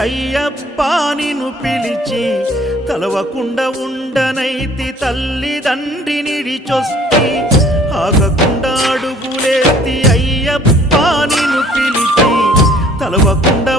అయ్యప్ప నిన్ను పిలిచి తలవకుండా ఉండనైతి తల్లిదండ్రి నిడిచొస్తి ఆగకుండా అడుగులేతి అయ్యప్ప నిన్ను పిలిచి తలవకుండా